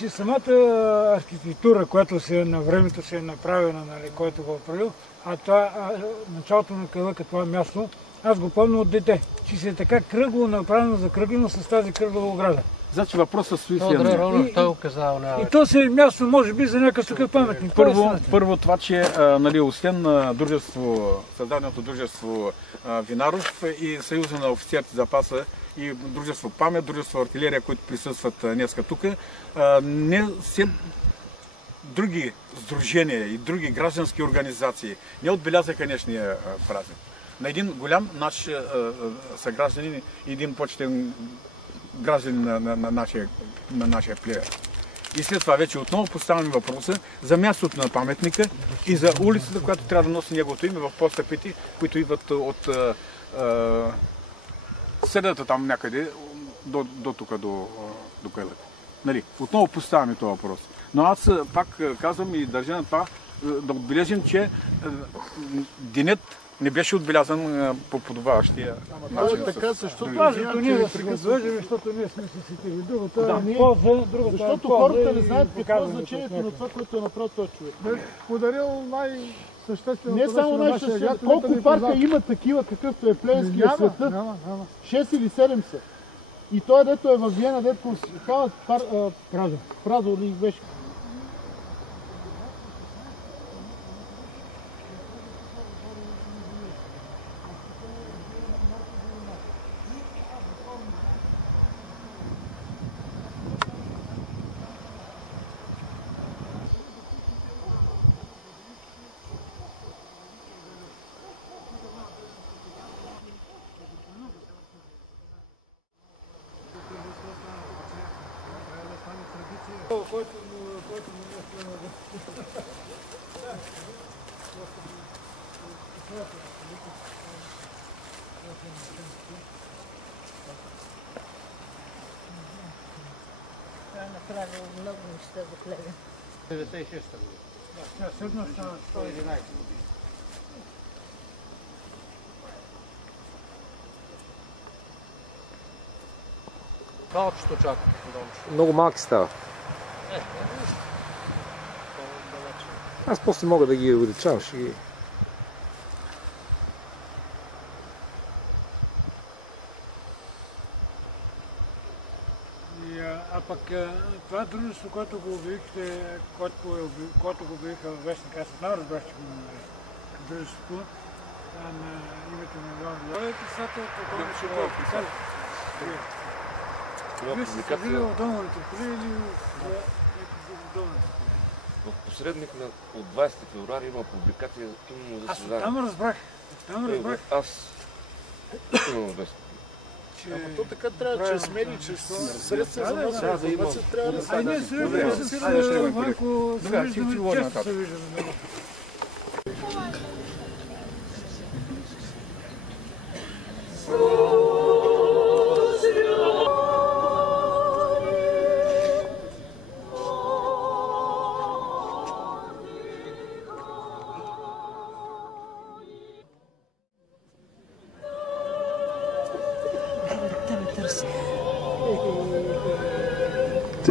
Че самата архитектура, която на времето се е направена, нали, който го е правил, началото на Калъка, това място, аз го помня от дете, че се е така кръгло направено, закръглено с тази кръгла ограда. Значи въпросът стои следния. И то си е място, може би, за някакъв такъв паметник. Първо това, че освен създаденото дружество Винаров и Съюза на офицерите запаса и дружество Памет, дружество Артилерия, които присъстват днеска тук, други сдружения и други граждански организации не отбелязаха днешния празник. На един голям наш съгражданин, един почетен гражданин на нашия плевен. И след това вече отново поставяме въпроса за мястото на паметника и за улицата, която трябва да носи неговото име в постъпите, които идват от средата там някъде до тук, до Калъка. Нали, отново поставяме този въпрос. Но аз пак казвам и държа на това да отбележим, че денят не беше отбелязан по подобаващия начин. Защото ние да се възложим, защото ние сме се сетили. Другото е полза, защото хората не знаят какво е значението на това, което е направил този човек. Подарил най-същественото. Не само най-същественото. Колко парка има такива, какъвто е Плевенския в света? Няма. 6 или 7 са. И той, дето е във Виена, дето казват Прадо ли беше. Направил много неща за Плевен. 96-та година. Да, всъщност 111 години. Малкото чак. Много малки става. Аз после мога да ги увеличавам, ще ги... А пък това дружество, което го обявихте, което го обявиха във вестник, аз отново разбрах, че го намерих. Дружеството на името на Иван. Той е писател, това е писател. Вие сте били в Долните поли или в Долните поли? В посредник от 20 февруари има публикация именно за създание. Аз там разбрах. Аз имам вестник. Ама то така трябва, чрез медии, чрез средства за масова информация трябва да се... Ние се малко завиждаме, често се виждаме.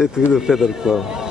Ето видя Федор Клава.